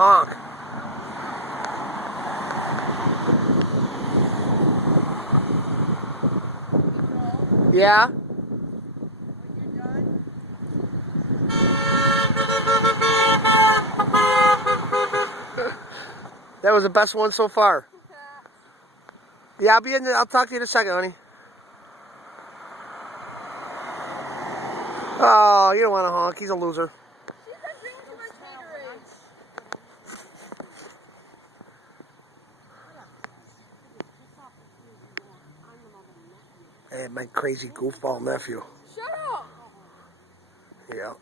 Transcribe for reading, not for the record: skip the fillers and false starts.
Honk. Yeah? That was the best one so far. Yeah, I'll talk to you in a second, honey. Oh, you don't want to honk. He's a loser. She's been drinking too much Gatorade. Hey, my crazy goofball nephew. Shut up! Yeah.